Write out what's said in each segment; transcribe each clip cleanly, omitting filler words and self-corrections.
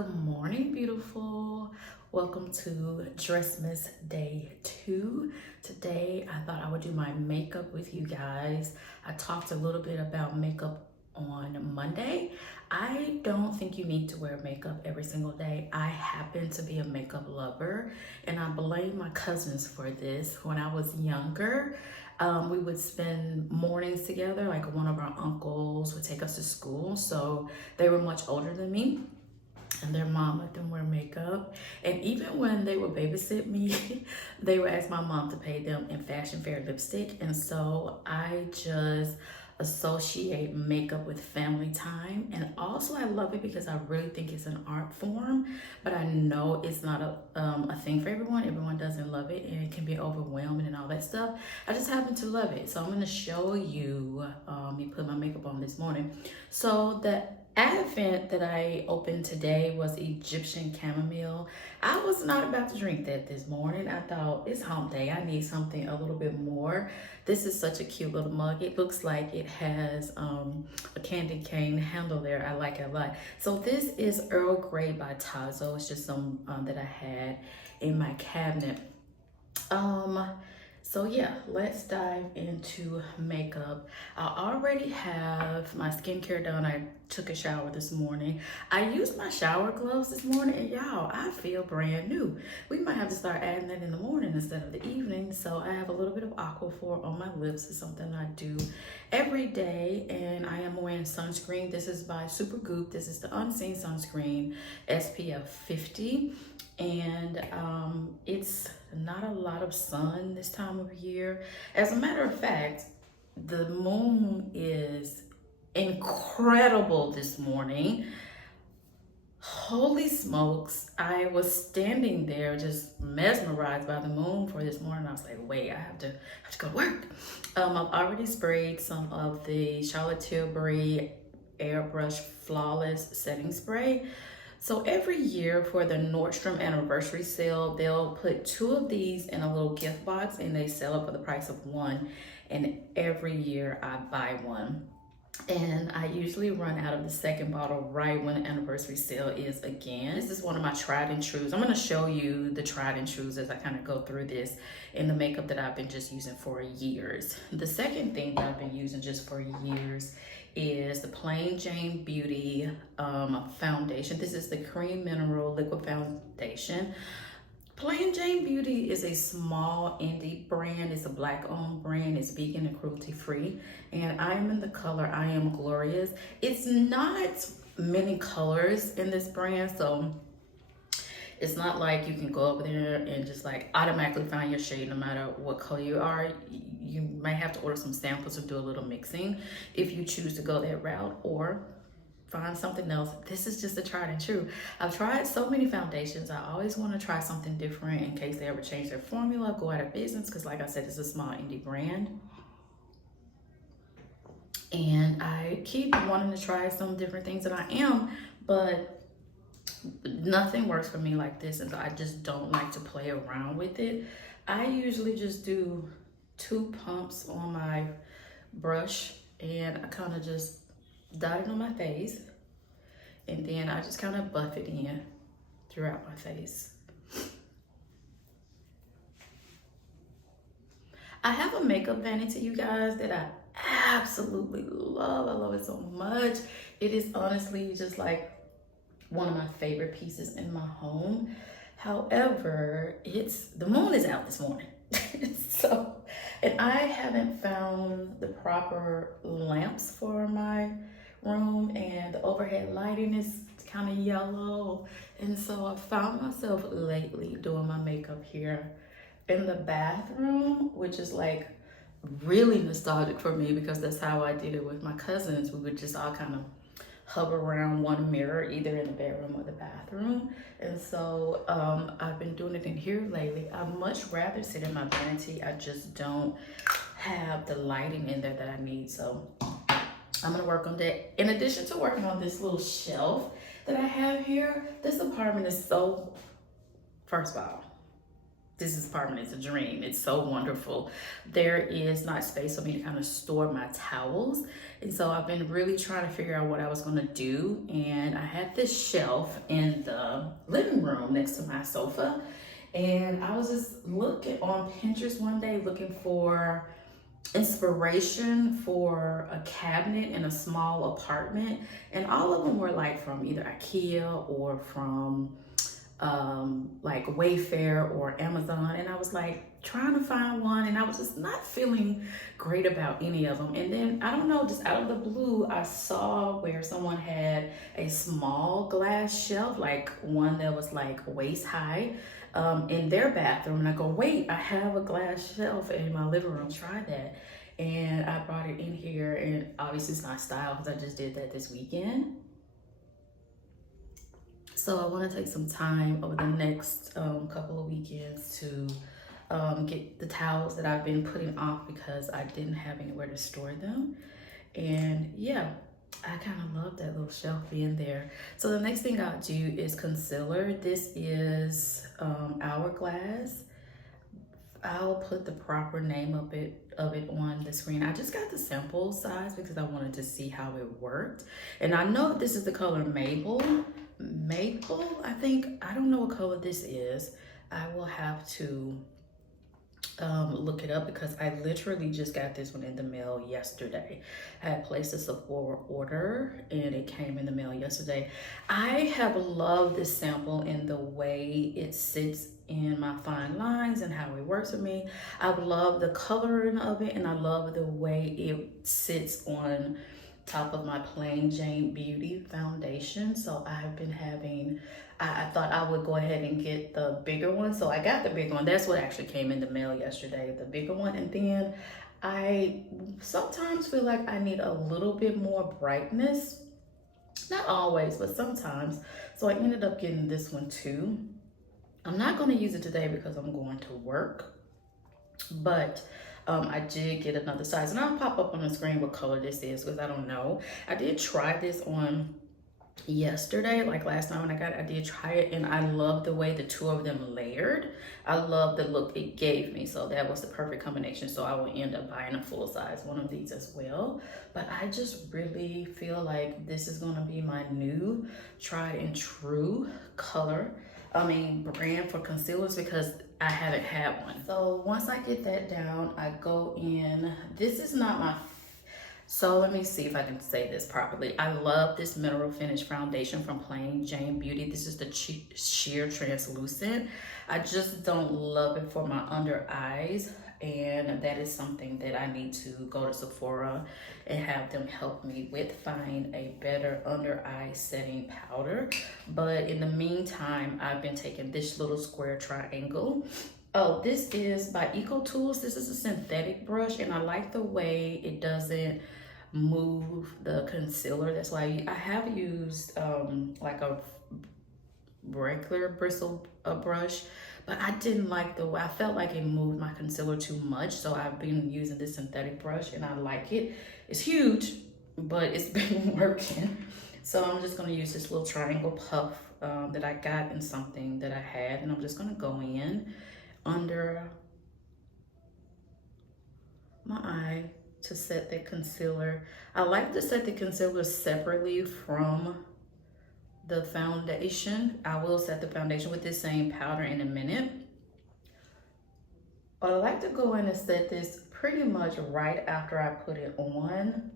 Good morning, beautiful. Welcome to Dressmas day 2. Today, I thought I would do my makeup with you guys. I talked a little bit about makeup on Monday. I don't think you need to wear makeup every single day. I happen to be a makeup lover, and I blame my cousins for this. When I was younger, we would spend mornings together. Like one of our uncles would take us to school, so they were much older than me, and their mom let them wear makeup. And even when they would babysit me, they would ask my mom to pay them in Fashion Fair lipstick. And so I just associate makeup with family time. And also I love it because I really think it's an art form, but I know it's not a thing for everyone. Everyone doesn't love it, and it can be overwhelming and all that stuff. I just happen to love it. So I'm gonna show you me put my makeup on this morning. So the Advent that I opened today was Egyptian chamomile. I was not about to drink that this morning. I thought it's hump day. I need something a little bit more. This is such a cute little mug. It looks like it has a candy cane handle there. I like it a lot. So this is Earl Grey by Tazo. It's just some that I had in my cabinet. So yeah, let's dive into makeup. I already have my skincare done. I took a shower this morning. I used my shower gloves this morning, and y'all, I feel brand new. We might have to start adding that in the morning instead of the evening. So I have a little bit of Aquaphor on my lips. It's something I do every day, and I am wearing sunscreen. This is by Supergoop. This is the Unseen Sunscreen, SPF 50. And it's not a lot of sun this time of year. As a matter of fact, the moon is incredible this morning. Holy smokes, I was standing there just mesmerized by the moon for this morning. I was like, wait, I have to go to work. I've already sprayed some of the Charlotte Tilbury Airbrush Flawless Setting Spray. So every year for the Nordstrom anniversary sale, they'll put 2 of these in a little gift box, and they sell it for the price of 1. And every year I buy one. And I usually run out of the second bottle right when the anniversary sale is again. This is one of my tried and trues. I'm gonna show you the tried and trues as I kind of go through this in the makeup that I've been just using for years. The second thing that I've been using just for years is the Plain Jane Beauty foundation. This is the Creme Mineral Liquid Foundation. Plain Jane Beauty is a small indie brand. It's a Black-owned brand. It's vegan and cruelty-free. And I am in the color I Am Glorious. It's not many colors in this brand, so it's not like you can go over there and just like automatically find your shade no matter what color you are. You may have to order some samples or do a little mixing if you choose to go that route, or find something else. This is just a tried and true. I've tried so many foundations. I always want to try something different in case they ever change their formula, go out of business, because like I said, it's a small indie brand. And I keep wanting to try some different things that I am, but nothing works for me like this, and so I just don't like to play around with it. I usually just do 2 pumps on my brush, and I kind of just dot it on my face, and then I just kind of buff it in throughout my face. I have a makeup vanity, you guys, that I absolutely love. I love it so much. It is honestly just like one of my favorite pieces in my home. However, the moon is out this morning. So, and I haven't found the proper lamps for my room, and the overhead lighting is kind of yellow. And so I found myself lately doing my makeup here in the bathroom, which is like really nostalgic for me because that's how I did it with my cousins. We would just all kind of hover around one mirror, either in the bedroom or the bathroom. And so I've been doing it in here lately. I'd much rather sit in my vanity. I just don't have the lighting in there that I need. So I'm gonna work on that. In addition to working on this little shelf that I have here, this apartment is so, first of all, this apartment is a dream. It's so wonderful. There is not space for me to kind of store my towels. And so I've been really trying to figure out what I was gonna do. And I had this shelf in the living room next to my sofa. And I was just looking on Pinterest one day, looking for inspiration for a cabinet in a small apartment. And all of them were like from either IKEA or from like Wayfair or Amazon, and I was like trying to find one, and I was just not feeling great about any of them. And then I don't know, just out of the blue, I saw where someone had a small glass shelf, like one that was like waist high, in their bathroom. And I go, wait, I have a glass shelf in my living room, try that. And I brought it in here, and obviously it's not style because I just did that this weekend. So I want to take some time over the next couple of weekends to get the towels that I've been putting off because I didn't have anywhere to store them. And yeah, I kind of love that little shelf being there. So the next thing I'll do is concealer. This is Hourglass. I'll put the proper name of it on the screen. I just got the sample size because I wanted to see how it worked. And I know this is the color Maple, I think. I don't know what color this is. I will have to look it up because I literally just got this one in the mail yesterday. I had placed a Sephora order and it came in the mail yesterday. I have loved this sample in the way it sits in my fine lines and how it works for me. I love the coloring of it, and I love the way it sits on top of my plain Jane Beauty foundation. So I've been having, I thought I would go ahead and get the bigger one. So I got the big one. That's what actually came in the mail yesterday, the bigger one. And then I sometimes feel like I need a little bit more brightness. Not always, but sometimes. So I ended up getting this one too. I'm not going to use it today because I'm going to work, but I did get another size, and I'll pop up on the screen what color this is because I don't know. I did try this on yesterday, like last night when I got it. I did try it, and I love the way the two of them layered. I love the look it gave me, so that was the perfect combination. So I will end up buying a full size one of these as well. But I just really feel like this is going to be my new tried and true brand for concealers because I haven't had one. So once I get that down, I go in. This is not my, so let me see if I can say this properly. I love this mineral finish foundation from Plain Jane Beauty. This is the sheer translucent. I just don't love it for my under eyes, and that is something that I need to go to Sephora and have them help me with, find a better under eye setting powder. But in the meantime, I've been taking this little square triangle. Oh, this is by Eco Tools. This is a synthetic brush, and I like the way it doesn't move the concealer. That's why I have used like a regular bristle brush, but I didn't like the way, I felt like it moved my concealer too much. So I've been using this synthetic brush and I like it. It's huge, but it's been working. So I'm just gonna use this little triangle puff that I got in something that I had, and I'm just gonna go in under my eye to set that concealer. I like to set the concealer separately from the foundation. I will set the foundation with this same powder in a minute. But I like to go in and set this pretty much right after I put it on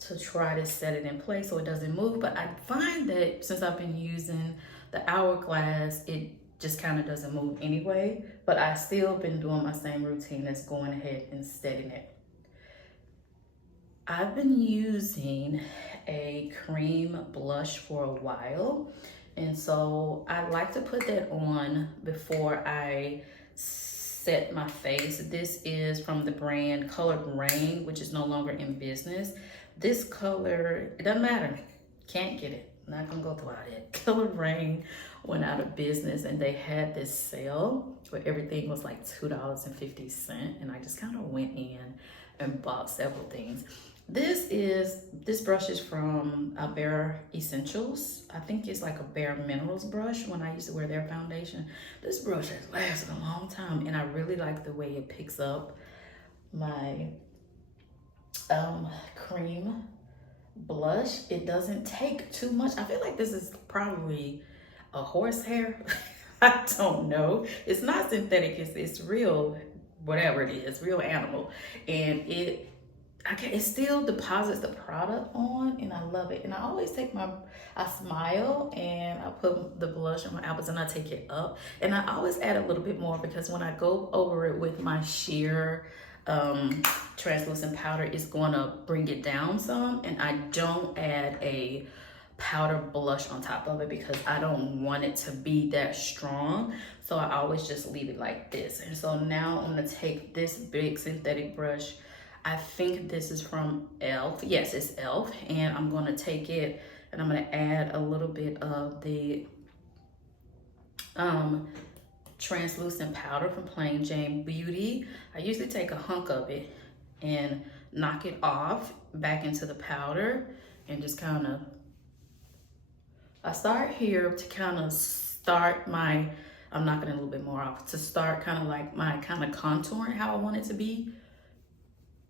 to try to set it in place so it doesn't move. But I find that since I've been using the Hourglass, it just kind of doesn't move anyway. But I still been doing my same routine that's going ahead and setting it. I've been using a Creme blush for a while, and so I like to put that on before I set my face. This is from the brand Colored Rain, which is no longer in business. This color, it doesn't matter, can't get it, not gonna go throughout it. Colored Rain went out of business, and they had this sale where everything was like $2.50, and I just kind of went in and bought several things. This brush is from Bare Essentials. I think it's like a Bare Minerals brush when I used to wear their foundation. This brush has lasted a long time, and I really like the way it picks up my cream blush. It doesn't take too much. I feel like this is probably a horsehair. I don't know. It's not synthetic. It's real, whatever it is, real animal, and it still deposits the product on, and I love it. And I always take I smile and I put the blush on my eyelids and I take it up, and I always add a little bit more because when I go over it with my sheer translucent powder, it's going to bring it down some, and I don't add a powder blush on top of it because I don't want it to be that strong. So I always just leave it like this. And so now I'm gonna take this big synthetic brush. I think this is from e.l.f. Yes, it's e.l.f. And I'm gonna take it and I'm gonna add a little bit of the translucent powder from Plain Jane Beauty. I usually take a hunk of it and knock it off back into the powder and just kind of, I start here to kind of start my, I'm knocking it a little bit more off, to start kind of like my kind of contouring how I want it to be.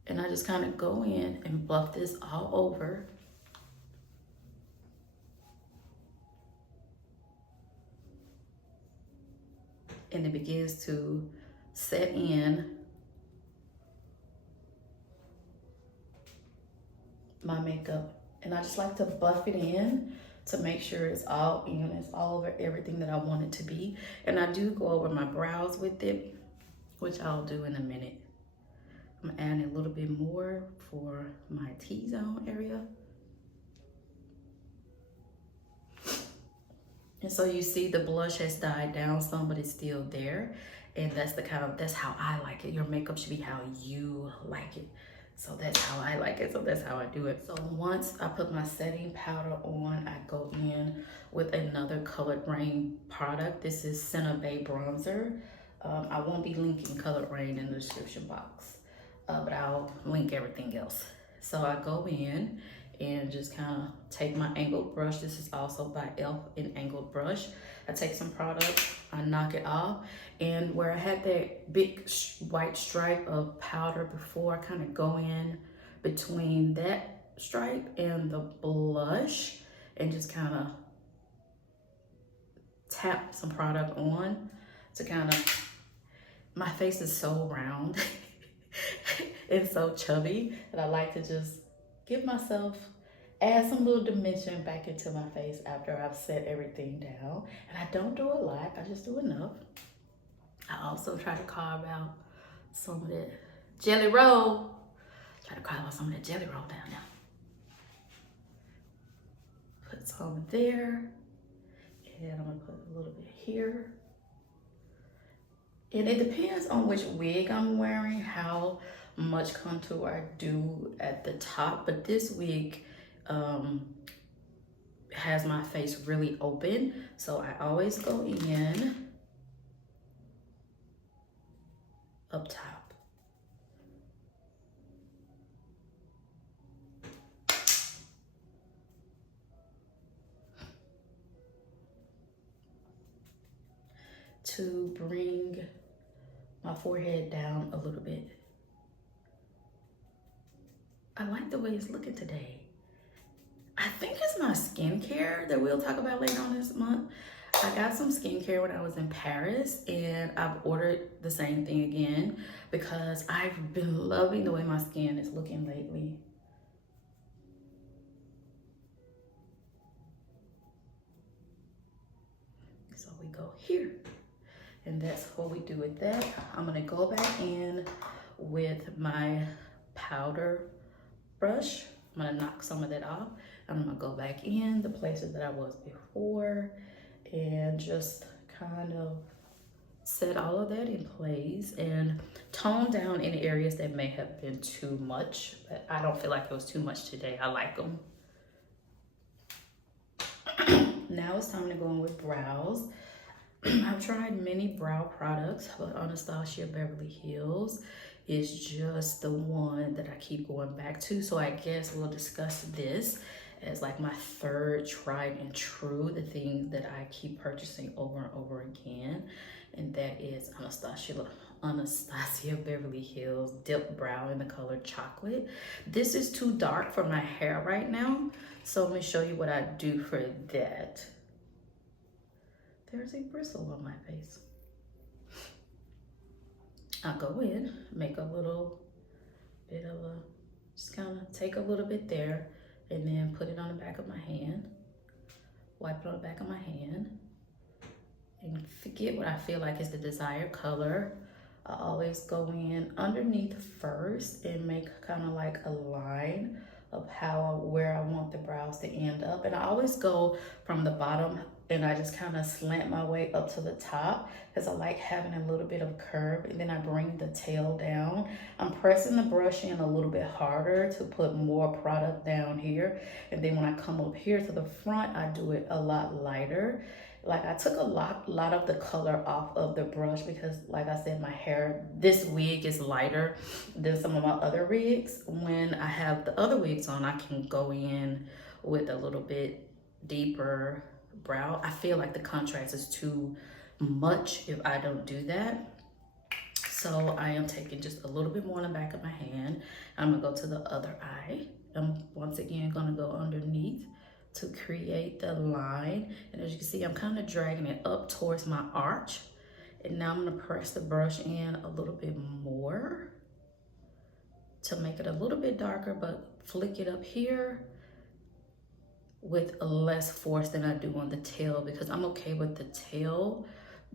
And I just kind of go in and buff this all over. And it begins to set in my makeup. And I just like to buff it in to make sure it's all in, it's all over everything that I want it to be. And I do go over my brows with it, which I'll do in a minute. I'm adding a little bit more for my T-zone area. And so you see the blush has died down some, but it's still there. And that's that's how I like it. Your makeup should be how you like it. So that's how I like it. So that's how I do it. So once I put my setting powder on, I go in with another Colored Rain product. This is Cinnabay Bronzer. I won't be linking Colored Rain in the description box, but I'll link everything else. So I go in and just kind of take my angled brush. This is also by e.l.f. an angled brush. I take some product, I knock it off, and where I had that big white stripe of powder before, I kind of go in between that stripe and the blush and just kind of tap some product on to kind of, my face is so round and so chubby that I like to just give myself, add some little dimension back into my face after I've set everything down. And I don't do a lot, I just do enough. I also try to carve out some of that jelly roll. Try to carve out some of that jelly roll down now. Put some there. And I'm gonna put a little bit here. And it depends on which wig I'm wearing, how much contour I do at the top. But this wig has my face really open. So I always go in up top. To bring my forehead down a little bit. I like the way it's looking today. I think it's my skincare that we'll talk about later on this month. I got some skincare when I was in Paris, and I've ordered the same thing again because I've been loving the way my skin is looking lately. So we go here, and that's what we do with that. I'm gonna go back in with my powder brush. I'm gonna knock some of that off. I'm gonna go back in the places that I was before and just kind of set all of that in place and tone down any areas that may have been too much, but I don't feel like it was too much today. I like them. Now it's time to go in with brows. I've tried many brow products, but Anastacia, Beverly Hills, is just the one that I keep going back to. So I guess we'll discuss this as like my third tried and true, the thing that I keep purchasing over and over again. And that is Anastacia Beverly Hills Dip Brow in the color Chocolate. This is too dark for my hair right now. So let me show you what I do for that. There's a bristle on my face. I go in, make a little bit of a, just kind of take a little bit there and then put it on the back of my hand. Wipe it on the back of my hand. And forget what I feel like is the desired color. I always go in underneath first and make kind of like a line of where I want the brows to end up. And I always go from the bottom and I just kind of slant my way up to the top because I like having a little bit of curve, and then I bring the tail down. I'm pressing the brush in a little bit harder to put more product down here. And then when I come up here to the front, I do it a lot lighter. Like I took a lot of the color off of the brush because like I said, my hair, this wig is lighter than some of my other wigs. When I have the other wigs on, I can go in with a little bit deeper brow. I feel like the contrast is too much if I don't do that. So I am taking just a little bit more on the back of my hand. I'm gonna go to the other eye. I'm once again gonna go underneath to create the line. And as you can see, I'm kind of dragging it up towards my arch. And now I'm gonna press the brush in a little bit more to make it a little bit darker, but flick it up here with less force than I do on the tail, because I'm okay with the tail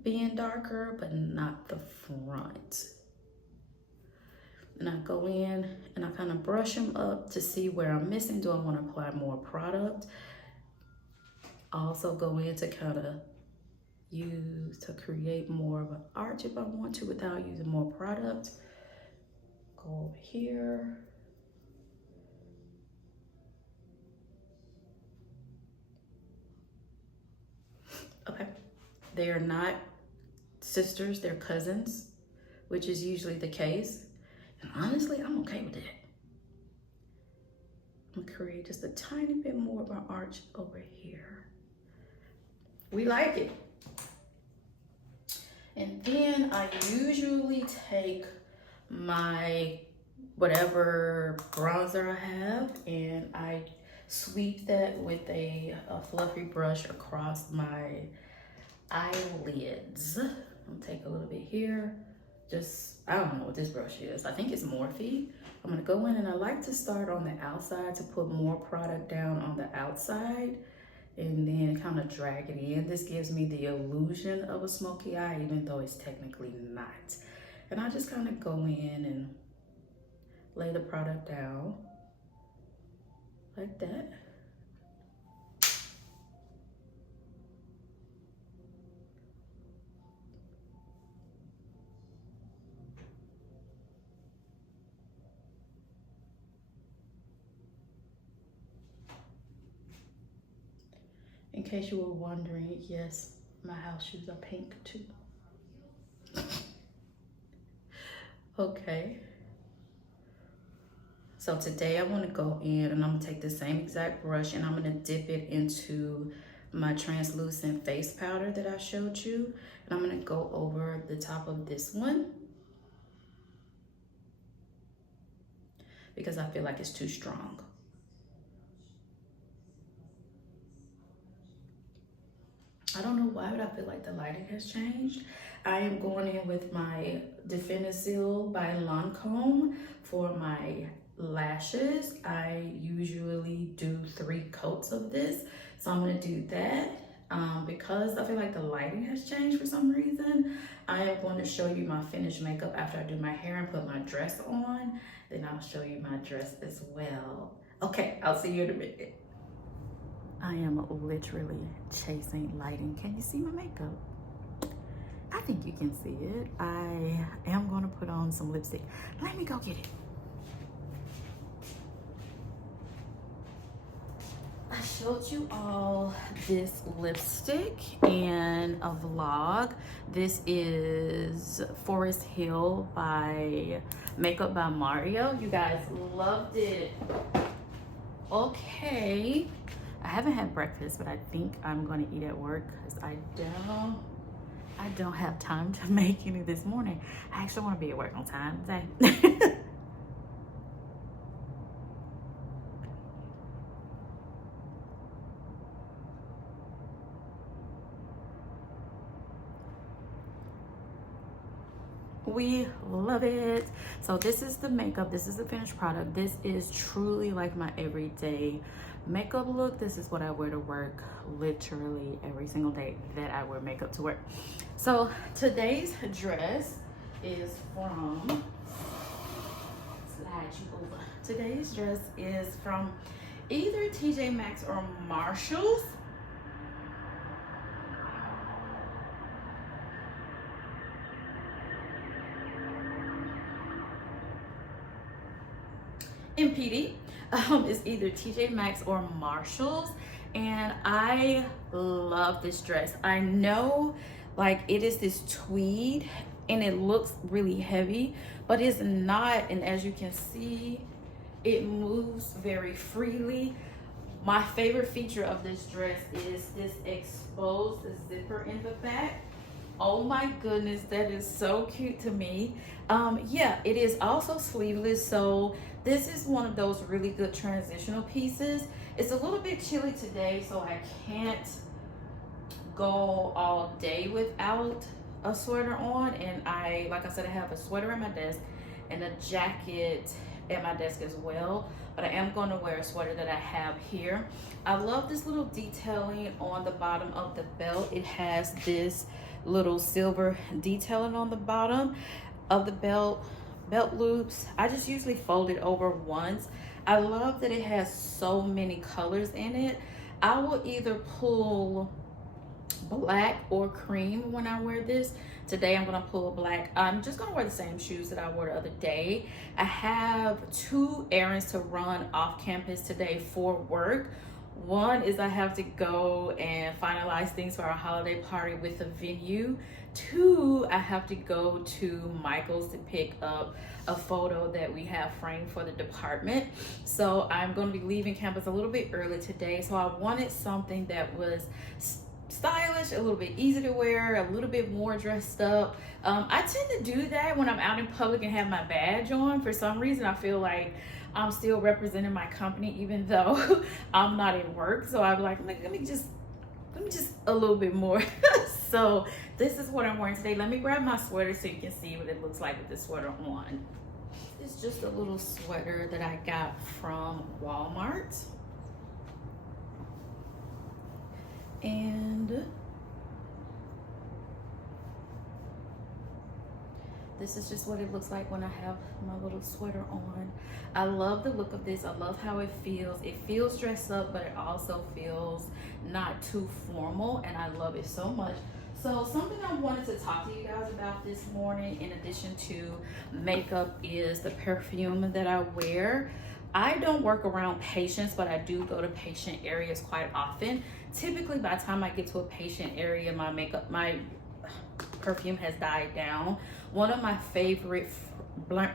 being darker, but not the front. And I go in and I kind of brush them up to see where I'm missing. Do I want to apply more product? I also go in to kind of use to create more of an arch if I want to without using more product. Go over here. Okay, they are not sisters, they're cousins, which is usually the case. And honestly, I'm okay with it. I'm gonna create just a tiny bit more of an arch over here. We like it. And then I usually take my whatever bronzer I have and I sweep that with a fluffy brush across my eyelids. I'm gonna take a little bit here. Just, I don't know what this brush is. I think it's Morphe. I'm gonna go in and I like to start on the outside to put more product down on the outside and then kind of drag it in. This gives me the illusion of a smoky eye, even though it's technically not. And I just kind of go in and lay the product down like that. In case you were wondering, yes, my house shoes are pink too. Okay. So today I want to go in and I'm gonna take the same exact brush and I'm gonna dip it into my translucent face powder that I showed you. And I'm gonna go over the top of this one because I feel like it's too strong. I don't know why, but I feel like the lighting has changed. I am going in with my Definicil by Lancôme for my lashes. I usually do 3 coats of this. So I'm gonna do that. Because I feel like the lighting has changed for some reason, I am going to show you my finished makeup after I do my hair and put my dress on. Then I'll show you my dress as well. Okay, I'll see you in a minute. I am literally chasing lighting. Can you see my makeup? I think you can see it. I am gonna put on some lipstick. Let me go get it. I showed you all this lipstick in a vlog. This is Forest Hill by Makeup by Mario. You guys loved it. Okay, I haven't had breakfast, but I think I'm gonna eat at work because I don't have time to make any this morning. I actually want to be at work on time today. We love it. So this is the makeup. This is the finished product. This is truly like my everyday makeup look. This is what I wear to work literally every single day that I wear makeup to work. So today's dress is from, slide you over. Today's dress is from either TJ Maxx or Marshalls. In PD, it's either TJ Maxx or Marshalls, and I love this dress. I know like it is this tweed and it looks really heavy, but it's not, and as you can see, it moves very freely. My favorite feature of this dress is this exposed zipper in the back. Oh my goodness, that is so cute to me. Yeah, it is also sleeveless, so this is one of those really good transitional pieces. It's a little bit chilly today, so I can't go all day without a sweater on. And like I said, I have a sweater at my desk and a jacket at my desk as well. But I am going to wear a sweater that I have here. I love this little detailing on the bottom of the belt. It has this little silver detailing on the bottom of the belt loops. I just usually fold it over once. I love that it has so many colors in it. I will either pull black or cream when I wear this. Today I'm gonna pull black. I'm just gonna wear the same shoes that I wore the other day. I have 2 errands to run off campus today for work. One is I have to go and finalize things for our holiday party with a venue. 2, I have to go to Michael's to pick up a photo that we have framed for the department. So I'm going to be leaving campus a little bit early today. So I wanted something that was stylish, a little bit easy to wear, a little bit more dressed up. I tend to do that when I'm out in public and have my badge on. For some reason, I feel like I'm still representing my company even though I'm not in work. So I'm like, let me just a little bit more. So this is what I'm wearing today. Let me grab my sweater so you can see what it looks like with the sweater on. It's just a little sweater that I got from Walmart. And this is just what it looks like when I have my little sweater on. I love the look of this. I love how it feels. It feels dressed up, but it also feels not too formal, and I love it so much. So something I wanted to talk to you guys about this morning, in addition to makeup, is the perfume that I wear. I don't work around patients, but I do go to patient areas quite often. Typically, by the time I get to a patient area, my perfume has died down. One of my favorite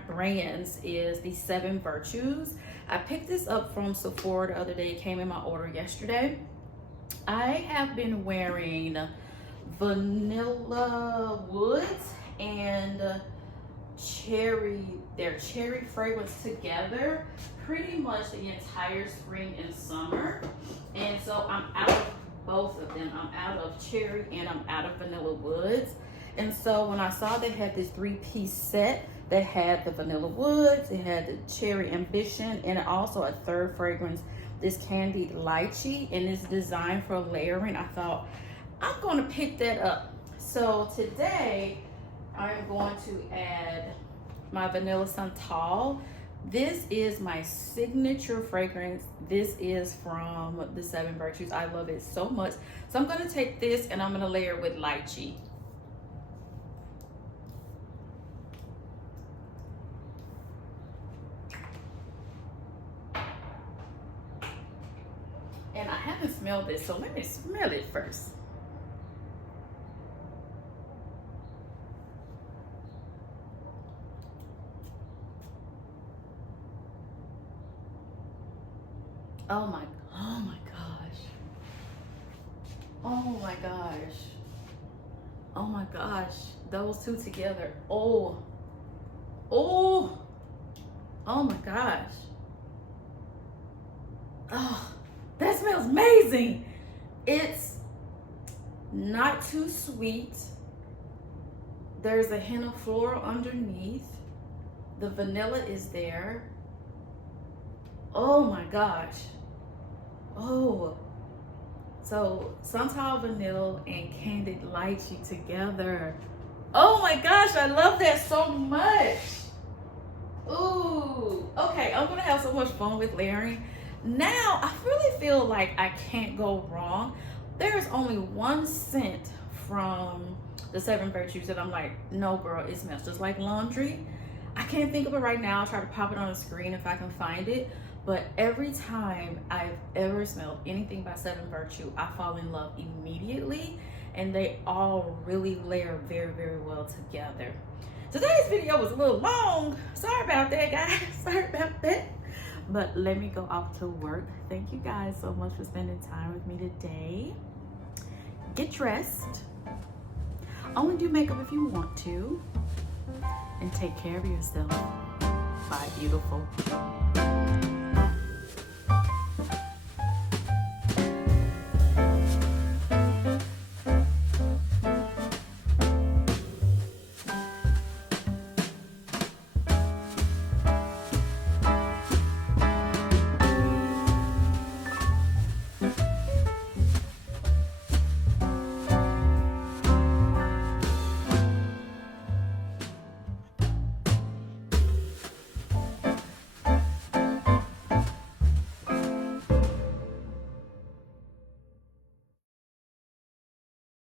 brands is the 7 Virtues. I picked this up from Sephora the other day. It came in my order yesterday. I have been wearing Vanilla Woods and their cherry fragrance together pretty much the entire spring and summer. And so I'm out of both of them. I'm out of cherry and I'm out of Vanilla Woods. And so when I saw they had this 3-piece set that had the Vanilla Woods, it had the Cherry Ambition, and also a third fragrance, this Candid Lychee, and it's designed for layering, I thought, I'm going to pick that up. So today, I'm going to add my Vanilla Santal. This is my signature fragrance. This is from the 7 Virtues. I love it so much. So I'm going to take this and I'm going to layer it with lychee. And I haven't smelled this, so let me smell it first. Oh my gosh. Oh my gosh. Oh my gosh. Those two together. Oh. Oh. Oh my gosh. Oh, that smells amazing. It's not too sweet. There's a hint of floral underneath. The vanilla is there. Oh my gosh. Oh. So Santal Vanille and Candid Lychee together. Oh my gosh, I love that so much. Ooh. Okay, I'm gonna have so much fun with layering. Now, I really feel like I can't go wrong. There's only one scent from the 7 Virtues that I'm like, no girl, it smells just like laundry. I can't think of it right now. I'll try to pop it on the screen if I can find it. But every time I've ever smelled anything by 7 Virtue, I fall in love immediately. And they all really layer very, very well together. Today's video was a little long. Sorry about that, guys. Sorry about that. But let me go off to work. Thank you guys so much for spending time with me today. Get dressed. Only do makeup if you want to. And take care of yourself. Bye, beautiful.